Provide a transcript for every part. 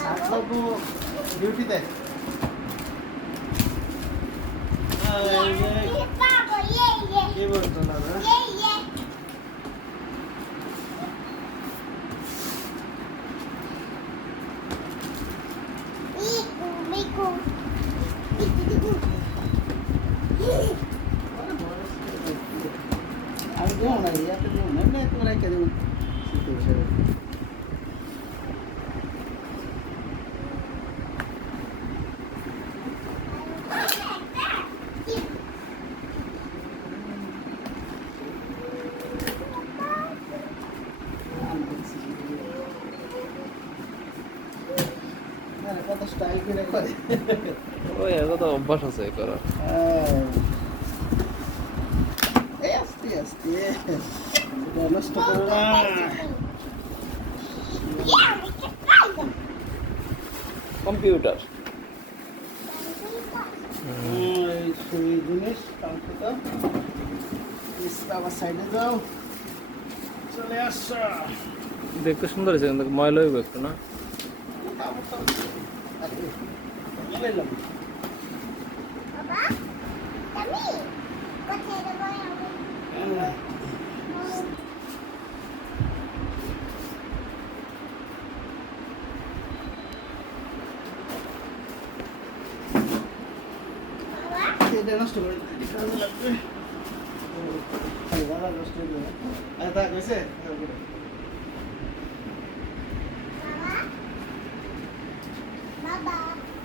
সাতবাবু ডিউটিতে কি বলতো না আমি দেবো না ইয়াতে দেবো না এমনি তোমার একটা দেবো শীতে বসে কত স্টাইল করে করে ওই এত তো অভ্যাস আছে করা। এই আস্তে আস্তে এটা নষ্ট করো না কম্পিউটার এই সুই জিনিস কম্পিউটার আবার সাইডে যাও চলে আসো দেখতে সুন্দর হয়েছে কিন্তু ময়লা হইব একটু না। এটা নষ্ট করে কাজে লাগবে দাদা নষ্ট হয়ে যাবে তা কইছে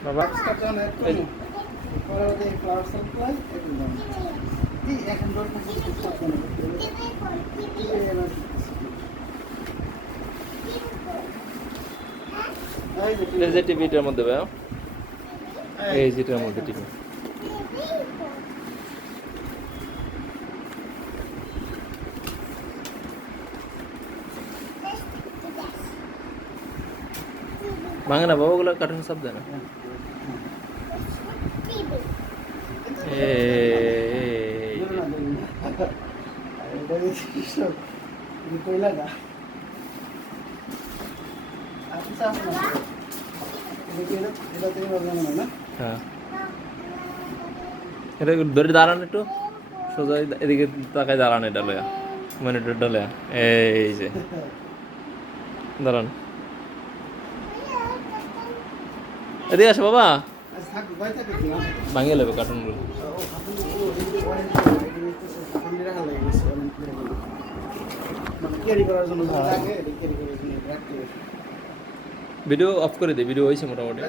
বাবা কাটন এর কোন পরে ওই ফ্লাওয়ার সাপ্লাই একদম এই এখন ডট কিছু করতে না এই যে টিভিটার মধ্যে ভাই এই যেটার মধ্যে টিভি ভাঙে না বাবা, ওগুলো কার্টুন সব দেয় না। হ্যাঁ এটা ধরে দাঁড়ান একটু সোজা এদিকে তাকায় দাঁড়ান, এটা লয়া মনিটরটা লয়া এই যে দাঁড়ান এদিকে আসো বাবা, ভাঙিয়ে নেবে কার্টুনগুলো। ভিডিও অফ করে দে, ভিডিও হয়েছে মোটামুটি।